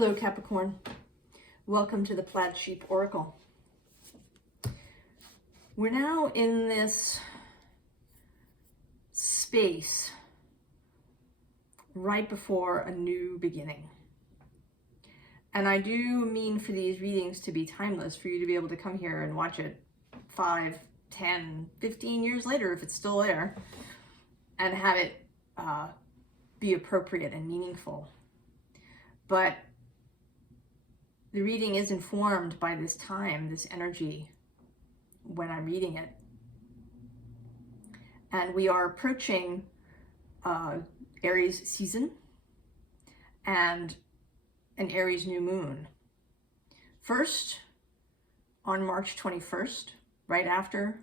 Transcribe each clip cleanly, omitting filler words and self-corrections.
Hello, Capricorn. Welcome to the Plaid Sheep Oracle. We're now in this space right before a new beginning. And I do mean for these readings to be timeless, for you to be able to come here and watch it 5, 10, 15 years later, if it's still there, and have it be appropriate and meaningful. But the reading is informed by this time, this energy, when I'm reading it. And we are approaching Aries season and an Aries new moon. First, on March 21st, right after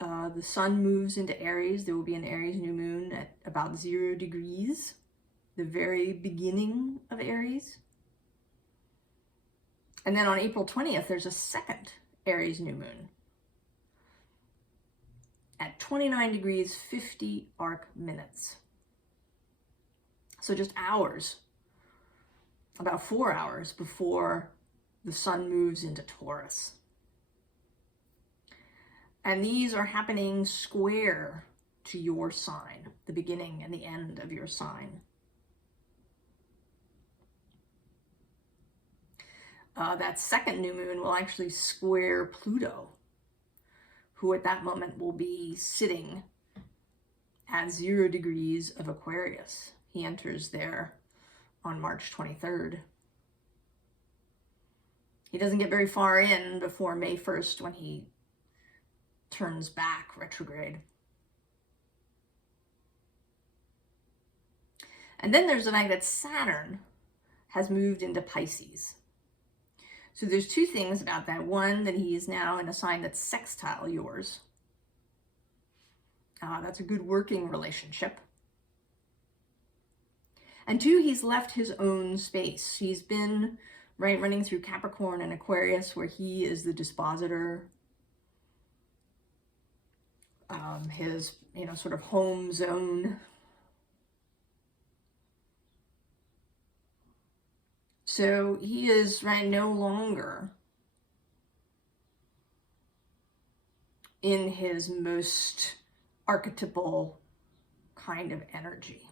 the sun moves into Aries, there will be an Aries new moon at about 0 degrees, the very beginning of Aries. And then on April 20th, there's a second Aries new moon at 29 degrees, 50 arc minutes. So just hours, about 4 hours before the sun moves into Taurus. And these are happening square to your sign, the beginning and the end of your sign. That second new moon will actually square Pluto, who at that moment will be sitting at 0 degrees of Aquarius. He enters there on March 23rd. He doesn't get very far in before May 1st when he turns back retrograde. And then there's the fact that Saturn has moved into Pisces. So there's two things about that. One, that he is now in a sign that's sextile yours. That's a good working relationship. And two, he's left his own space. He's been running through Capricorn and Aquarius, where he is the dispositor. His, sort of home zone. So he is no longer in his most archetypal kind of energy.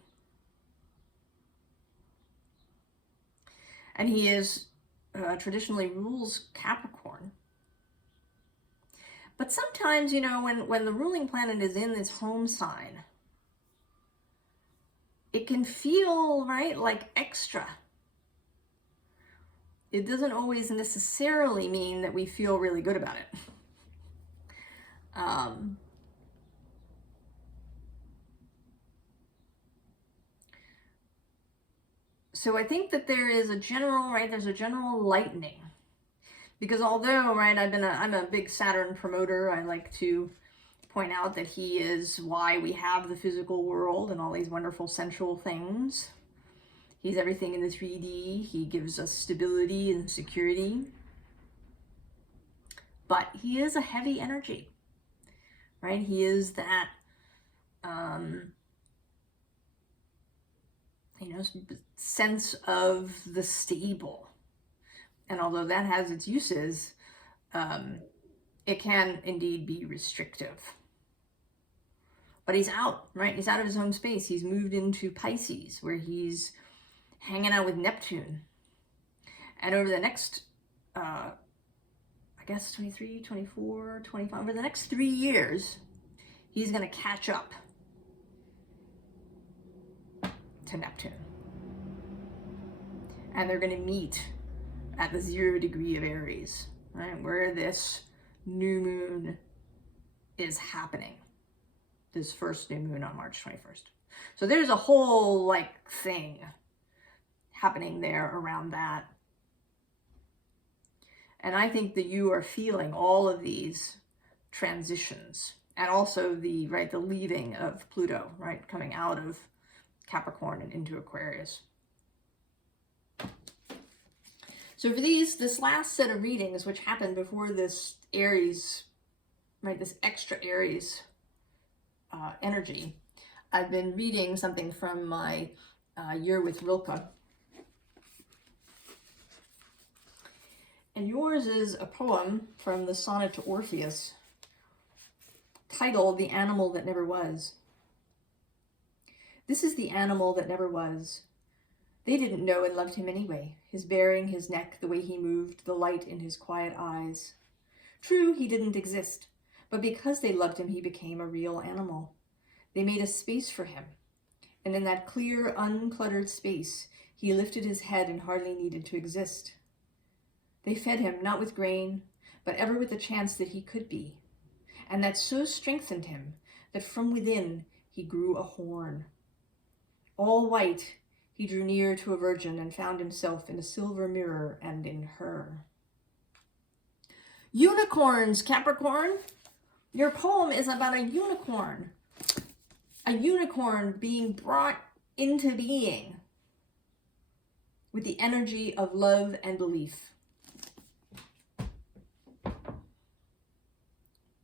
And he is traditionally rules Capricorn. But sometimes, when the ruling planet is in this home sign, it can feel, like extra. It doesn't always necessarily mean that we feel really good about it. So I think that there is a general, there's a general lightening. Because although, I'm a big Saturn promoter, I like to point out that he is why we have the physical world and all these wonderful sensual things. He's everything in the 3D. He gives us stability and security. But he is a heavy energy, He is that, sense of the stable. And although that has its uses, it can indeed be restrictive. But he's out, He's out of his home space. He's moved into Pisces, where he's hanging out with Neptune. And over the next, 23, 24, 25, over the next 3 years, he's going to catch up to Neptune. And they're going to meet at the 0 degree of Aries, where this new moon is happening. This first new moon on March 21st. So there's a whole, thing happening there around that. And I think that you are feeling all of these transitions, and also the leaving of Pluto, coming out of Capricorn and into Aquarius. So for this last set of readings, which happened before this Aries, this extra Aries energy, I've been reading something from my Year with Rilke. And yours is a poem from the Sonnet to Orpheus, titled The Animal That Never Was. This is the animal that never was. They didn't know and loved him anyway. His bearing, his neck, the way he moved, the light in his quiet eyes. True, he didn't exist, but because they loved him, he became a real animal. They made a space for him, and in that clear, uncluttered space, he lifted his head and hardly needed to exist. They fed him, not with grain, but ever with the chance that he could be, and that so strengthened him that from within he grew a horn. All white, he drew near to a virgin and found himself in a silver mirror and in her. Unicorns, Capricorn. Your poem is about a unicorn. A unicorn being brought into being with the energy of love and belief.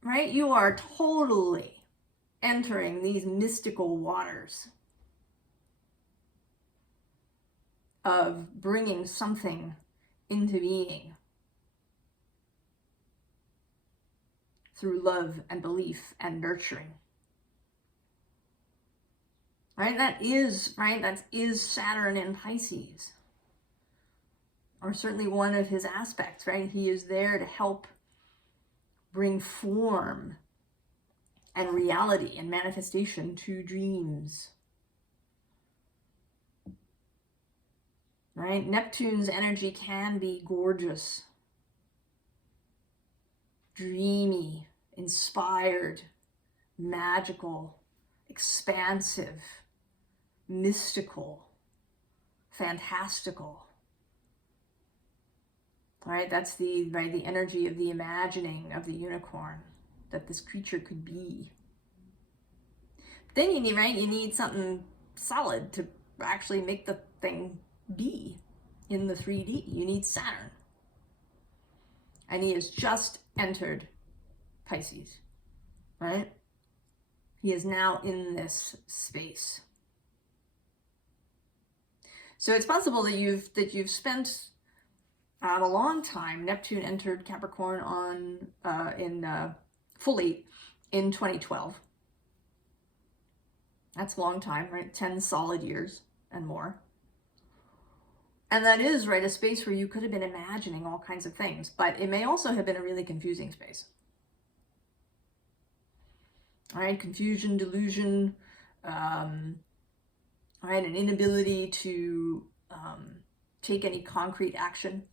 Right? You are totally entering these mystical waters of bringing something into being through love and belief and nurturing. Right? That is Saturn in Pisces. Or certainly one of his aspects, right? He is there to help bring form and reality and manifestation to dreams. Right? Neptune's energy can be gorgeous, dreamy, inspired, magical, expansive, mystical, fantastical. Right? That's the energy of the imagining of the unicorn, that this creature could be. But then you need something solid to actually make the thing be in the 3D. You need Saturn. And he has just entered Pisces, right? He is now in this space. So it's possible that you've spent a long time. Neptune entered Capricorn fully in 2012. That's a long time, right? 10 solid years and more. And that is, right, a space where you could have been imagining all kinds of things, but it may also have been a really confusing space. All right, confusion, delusion, all right, an inability to take any concrete action.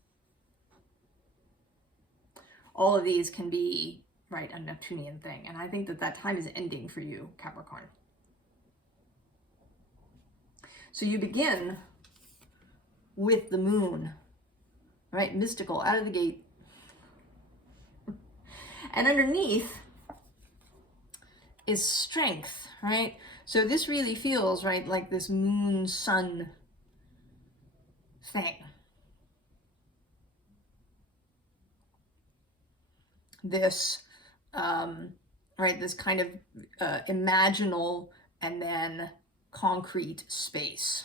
All of these can be, right, a Neptunian thing. And I think that time is ending for you, Capricorn. So you begin with the moon, right? Mystical, out of the gate. And underneath is strength, right? So this really feels, right, like this moon sun thing. This, right, this kind of imaginal and then concrete space.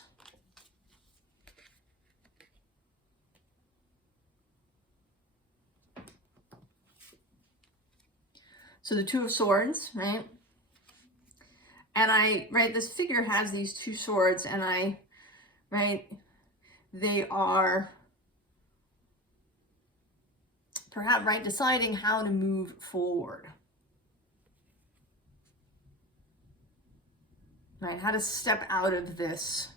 So the Two of Swords, right? And this figure has these two swords, and they are perhaps, right, deciding how to move forward. Right, how to step out of this,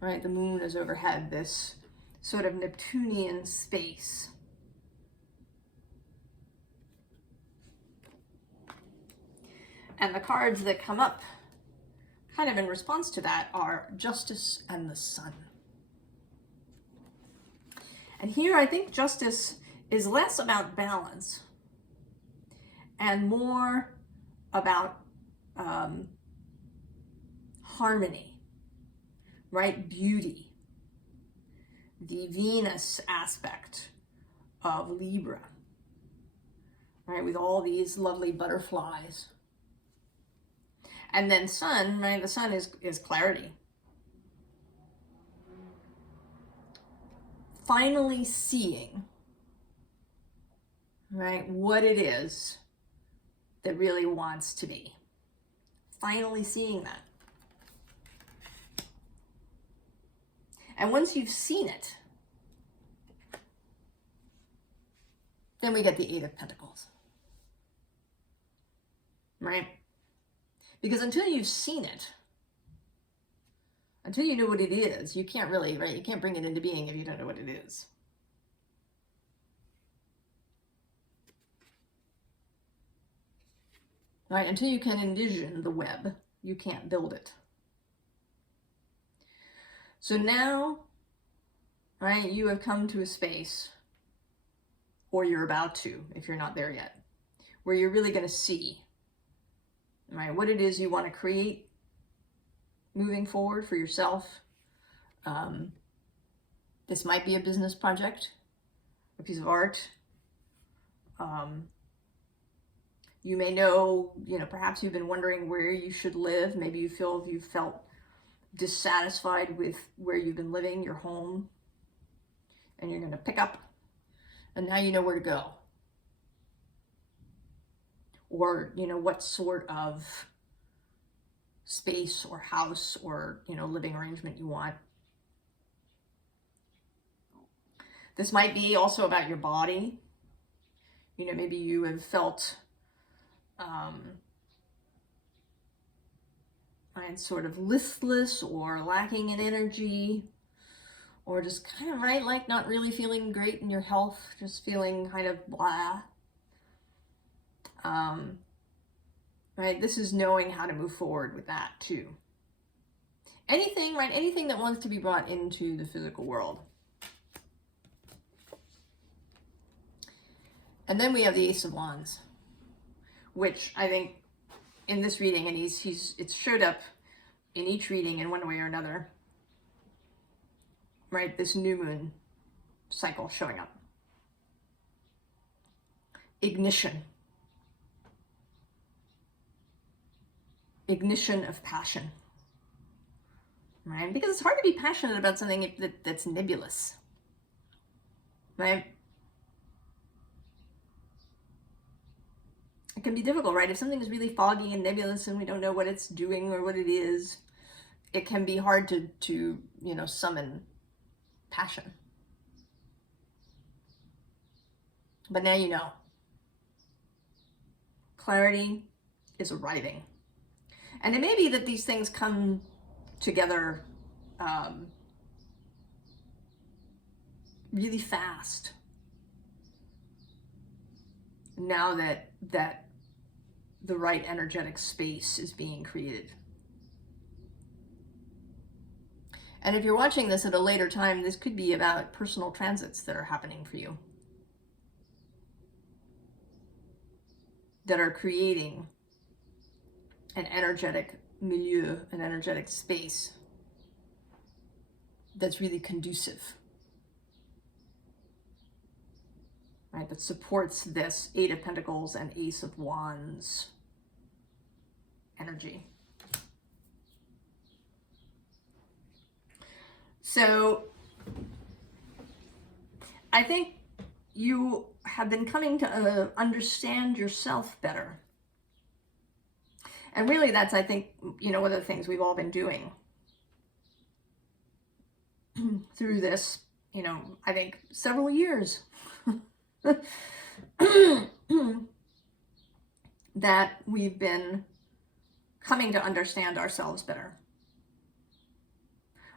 right? The moon is overhead, this sort of Neptunian space. And the cards that come up kind of in response to that are Justice and the Sun. And here I think Justice is less about balance and more about harmony, right? Beauty. The Venus aspect of Libra, right? With all these lovely butterflies. And then Sun, right? The Sun is clarity. Finally seeing right? What it is that really wants to be. Finally seeing that. And once you've seen it, then we get the Eight of Pentacles, right? Because until you've seen it, until you know what it is, you can't really, right? You can't bring it into being if you don't know what it is. Right? Until you can envision the web, you can't build it. So now, right, you have come to a space, or you're about to, if you're not there yet, where you're really going to see, right, what it is you want to create moving forward for yourself. This might be a business project, a piece of art. You may know, perhaps you've been wondering where you should live. Maybe you felt dissatisfied with where you've been living, your home, and you're going to pick up, and now you know where to go. Or, what sort of space or house or, living arrangement you want. This might be also about your body. Maybe you have felt sort of listless or lacking in energy, or just kind of, right, like not really feeling great in your health, just feeling kind of blah. Right, this is knowing how to move forward with that too. Anything, right, anything that wants to be brought into the physical world. And then we have the Ace of Wands, which I think in this reading, and it's showed up in each reading in one way or another, right? This new moon cycle showing up. Ignition. Ignition of passion, right? Because it's hard to be passionate about something that's nebulous, right? It can be difficult, right? If something is really foggy and nebulous and we don't know what it's doing or what it is, it can be hard to summon passion. But now you know. Clarity is arriving. And it may be that these things come together really fast now that the right energetic space is being created. And if you're watching this at a later time, this could be about personal transits that are happening for you, that are creating an energetic milieu, an energetic space that's really conducive, right? That supports this Eight of Pentacles and Ace of Wands energy. So I think you have been coming to understand yourself better. And really that's, I think, one of the things we've all been doing through this, I think several years. That we've been coming to understand ourselves better.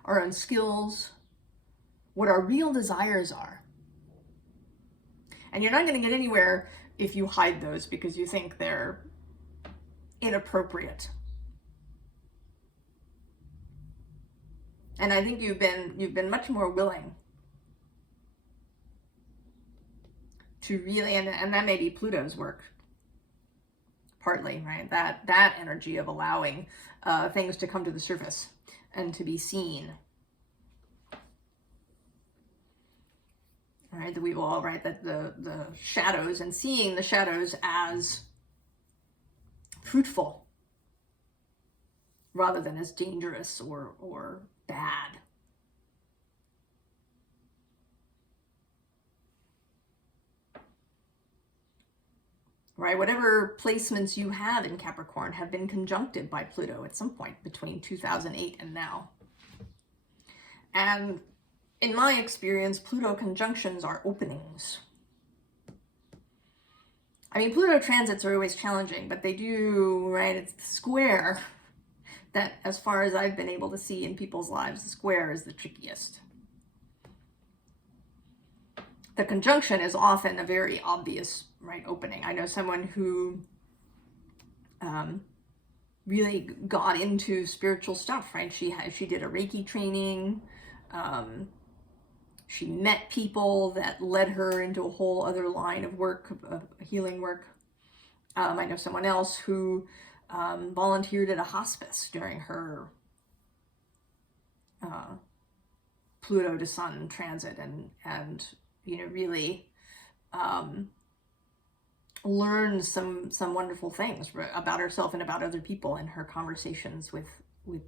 Our own skills, what our real desires are. And you're not going to get anywhere if you hide those because you think they're inappropriate. And I think you've been much more willing to really, and that may be Pluto's work, partly, right? That energy of allowing things to come to the surface and to be seen. All right, that we've all, right, that the shadows, and seeing the shadows as fruitful rather than as dangerous or bad. right? Whatever placements you have in Capricorn have been conjuncted by Pluto at some point between 2008 and now. And in my experience, Pluto conjunctions are openings. I mean, Pluto transits are always challenging, but they do, right? It's the square that, as far as I've been able to see in people's lives, the square is the trickiest. The conjunction is often a very obvious, right, opening. I know someone who really got into spiritual stuff, right? She did a Reiki training. She met people that led her into a whole other line of work, of healing work. I know someone else who volunteered at a hospice during her Pluto to Sun transit, and you know, really learned some wonderful things about herself and about other people in her conversations with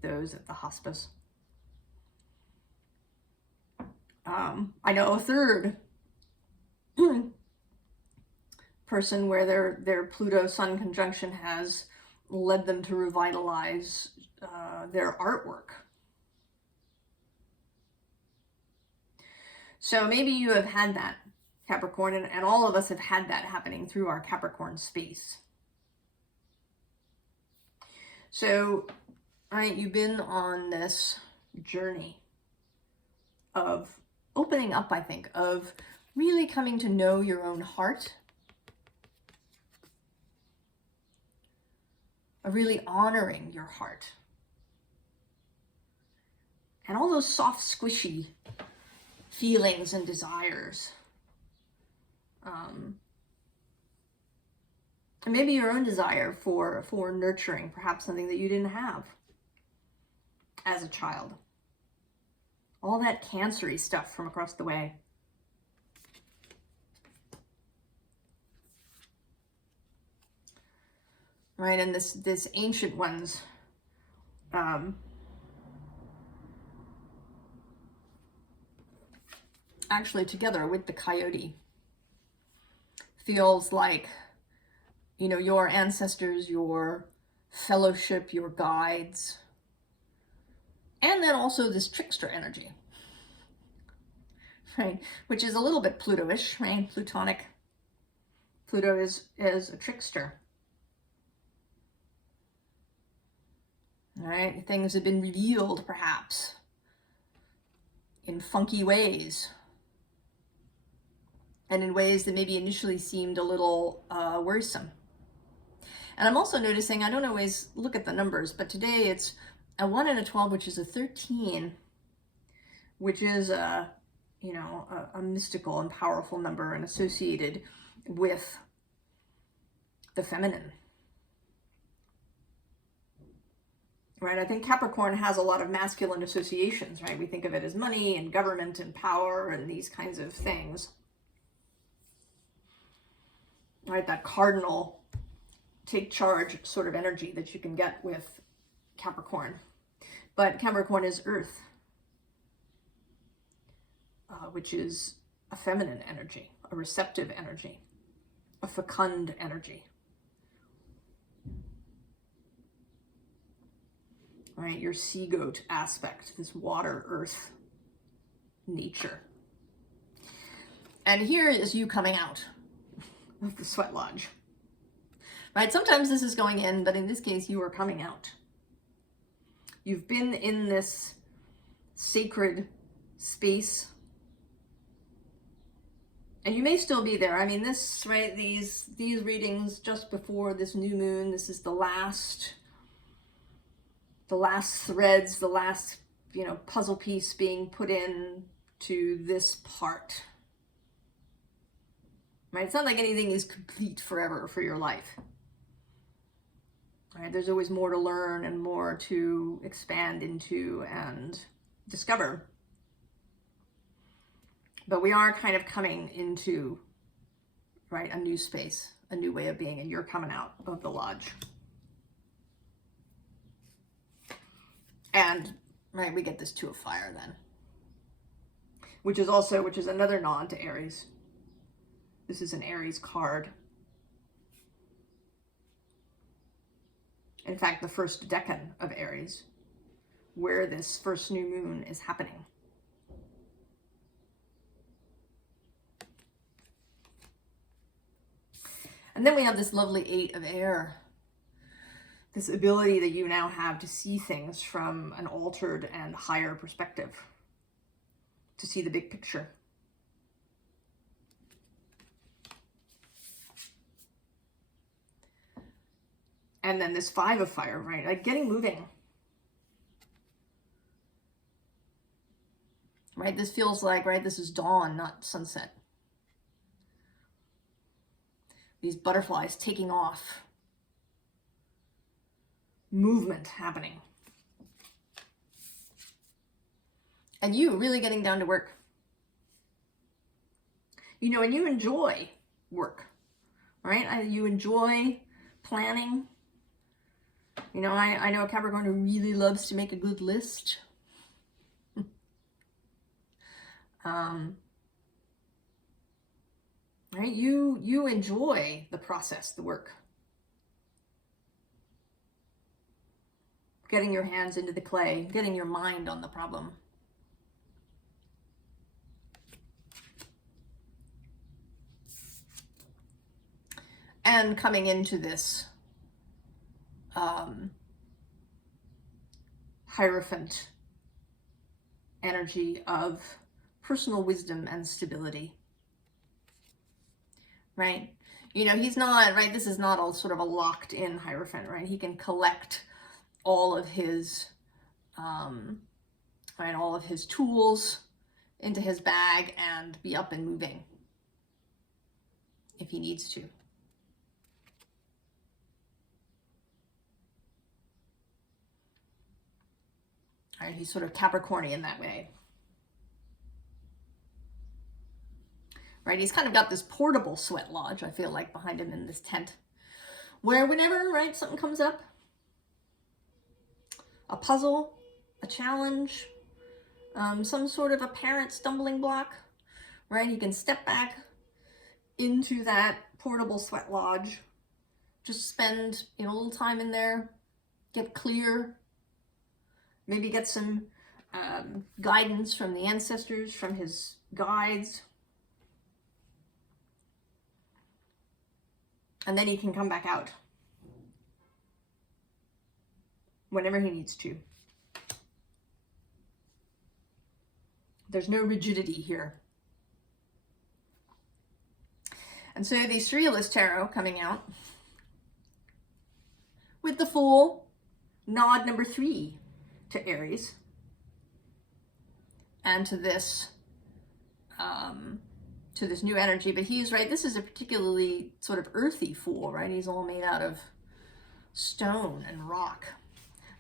those at the hospice. I know a third person where their Pluto Sun conjunction has led them to revitalize their artwork. So maybe you have had that, Capricorn, and all of us have had that happening through our Capricorn space. So, all right, you've been on this journey of opening up, I think, of really coming to know your own heart, of really honoring your heart, and all those soft, squishy feelings and desires. And maybe your own desire for nurturing, perhaps something that you didn't have as a child. All that cancery stuff from across the way. Right, and this ancient ones, actually together with the coyote, feels like, you know, your ancestors, your fellowship, your guides, and then also this trickster energy, right? Which is a little bit Pluto-ish, right? Plutonic. Pluto is a trickster. All right, things have been revealed, perhaps, in funky ways, and in ways that maybe initially seemed a little worrisome. And I'm also noticing, I don't always look at the numbers, but today it's a 1 and a 12, which is a 13, which is a, you know, a mystical and powerful number and associated with the feminine. Right, I think Capricorn has a lot of masculine associations, right? We think of it as money and government and power and these kinds of things. Right, that cardinal take charge sort of energy that you can get with Capricorn. But Capricorn is earth, which is a feminine energy, a receptive energy, a fecund energy. Right, your sea goat aspect, this water, earth, nature. And here is you coming out of the sweat lodge. Right, sometimes this is going in, but in this case, you are coming out. You've been in this sacred space, and you may still be there. I mean, this, right, these readings just before this new moon, this is the last threads, the last, you know, puzzle piece being put in to this part. Right? It's not like anything is complete forever for your life. Right? There's always more to learn and more to expand into and discover. But we are kind of coming into, right, a new space, a new way of being, and you're coming out of the lodge. And, right, we get this Two of Fire then, which is another nod to Aries. This is an Aries card. In fact, the first decan of Aries, where this first new moon is happening. And then we have this lovely 8 of air. This ability that you now have to see things from an altered and higher perspective, to see the big picture. And then this 5 of fire, right? Like getting moving. Right? This feels like, right, this is dawn, not sunset. These butterflies taking off. Movement happening. And you really getting down to work. You know, and you enjoy work, right? You enjoy planning. You know, I know a Capricorn who really loves to make a good list. Right? You enjoy the process, the work. Getting your hands into the clay, getting your mind on the problem. And coming into this Hierophant energy of personal wisdom and stability. Right? You know, he's not, right, this is not all sort of a locked in Hierophant, right? He can collect all of his, right, all of his tools into his bag and be up and moving if he needs to. Right, he's sort of Capricornian in that way. Right, he's kind of got this portable sweat lodge, I feel like, behind him in this tent, where whenever, right, something comes up, a puzzle, a challenge, some sort of apparent stumbling block, right, he can step back into that portable sweat lodge, just spend, you know, a little time in there, get clear, maybe get some guidance from the ancestors, from his guides. And then he can come back out whenever he needs to. There's no rigidity here. And so the Surrealist Tarot coming out with the Fool, nod number 3 to Aries, and to this new energy. But he's, right, this is a particularly sort of earthy Fool, right? He's all made out of stone and rock.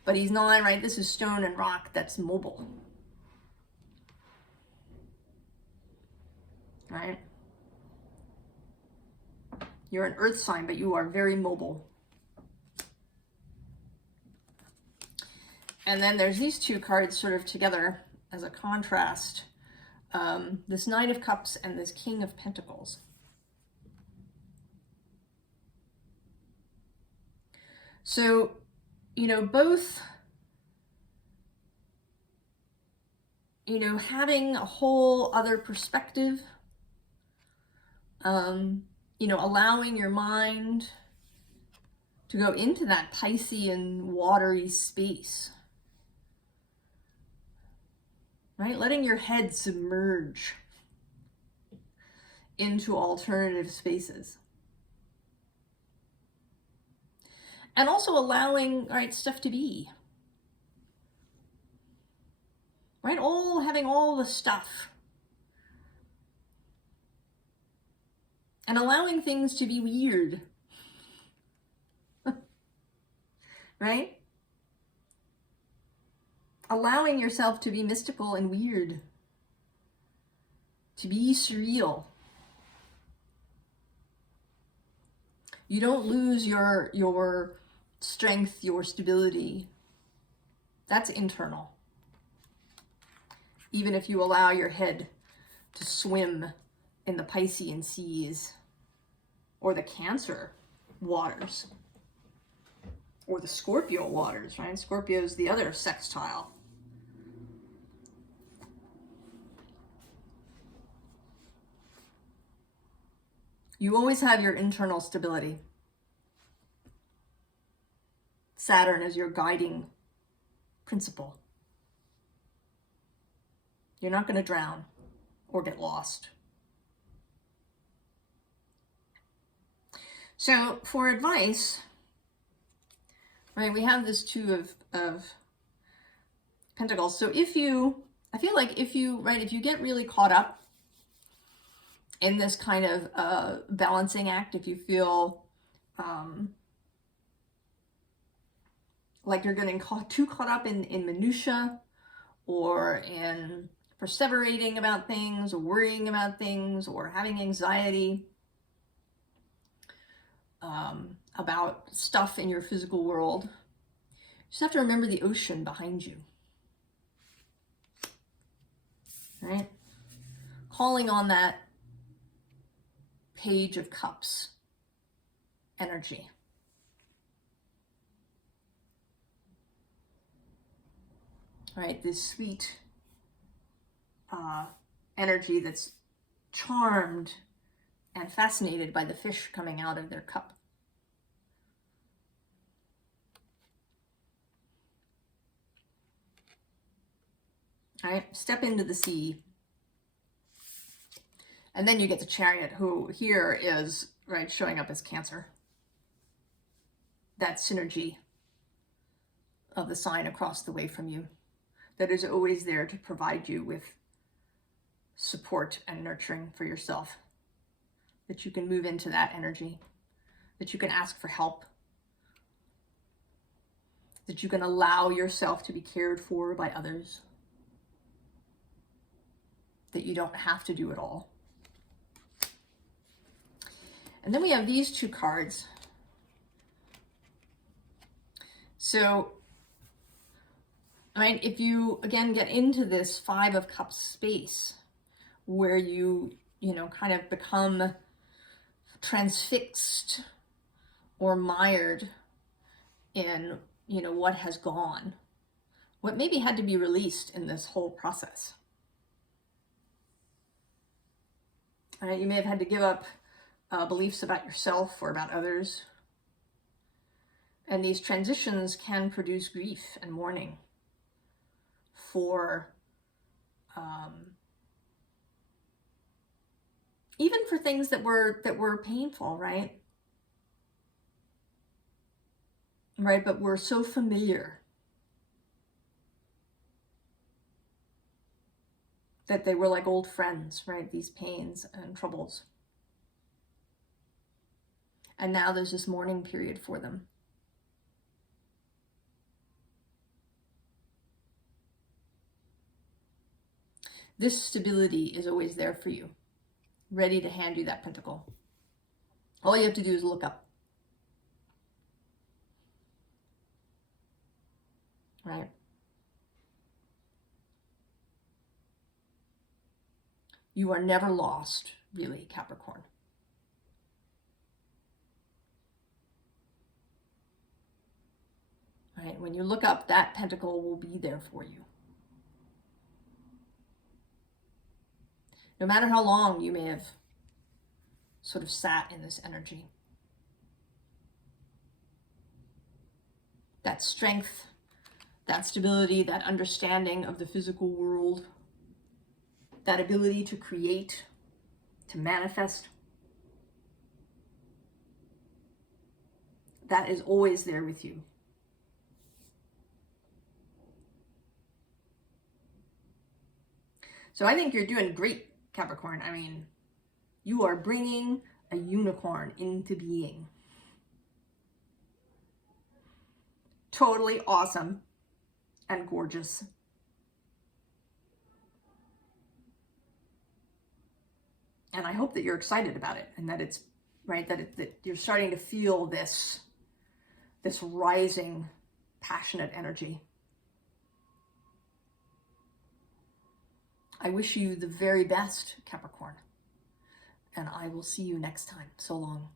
But he's not, right, this is stone and rock that's mobile. Right? You're an earth sign, but you are very mobile. And then there's these two cards sort of together as a contrast. This Knight of Cups and this King of Pentacles. So, you know, both, you know, having a whole other perspective, you know, allowing your mind to go into that Piscean watery space. Right? Letting your head submerge into alternative spaces. And also allowing, right, stuff to be. Right? Having all the stuff. And allowing things to be weird. Right? Allowing yourself to be mystical and weird, to be surreal. You don't lose your strength, your stability. That's internal. Even if you allow your head to swim in the Piscean seas or the Cancer waters. or the Scorpio waters, right? Scorpio is the other sextile. You always have your internal stability. Saturn is your guiding principle. You're not going to drown or get lost. So for advice, right, we have this Two of Pentacles. So if you, I feel like if you get really caught up in this kind of balancing act, if you feel like you're getting too caught up in minutia, or in perseverating about things, or worrying about things, or having anxiety about stuff in your physical world, you just have to remember the ocean behind you, right? Calling on that Page of Cups energy. Right, this sweet energy that's charmed and fascinated by the fish coming out of their cup. All right, step into the sea. And then you get the Chariot, who here is, right, showing up as Cancer. That synergy of the sign across the way from you that is always there to provide you with support and nurturing for yourself. That you can move into that energy. That you can ask for help. That you can allow yourself to be cared for by others. That you don't have to do it all. And then we have these two cards. So, right, if you, again, get into this Five of Cups space, where you kind of become transfixed or mired in, what has gone, what maybe had to be released in this whole process. You may have had to give up beliefs about yourself or about others. And these transitions can produce grief and mourning for, even for things that were painful, right? Right, but we're so familiar that they were like old friends, right? These pains and troubles. And now there's this mourning period for them. This stability is always there for you, ready to hand you that pentacle. All you have to do is look up. Right? You are never lost, really, Capricorn. Right? When you look up, that pentacle will be there for you. No matter how long you may have sort of sat in this energy. That strength, that stability, that understanding of the physical world, that ability to create, to manifest, that is always there with you. So I think you're doing great, Capricorn. I mean, you are bringing a unicorn into being. Totally awesome and gorgeous. And I hope that you're excited about it, and that it's right, that you're starting to feel this rising, passionate energy. I wish you the very best, Capricorn, and I will see you next time. So long.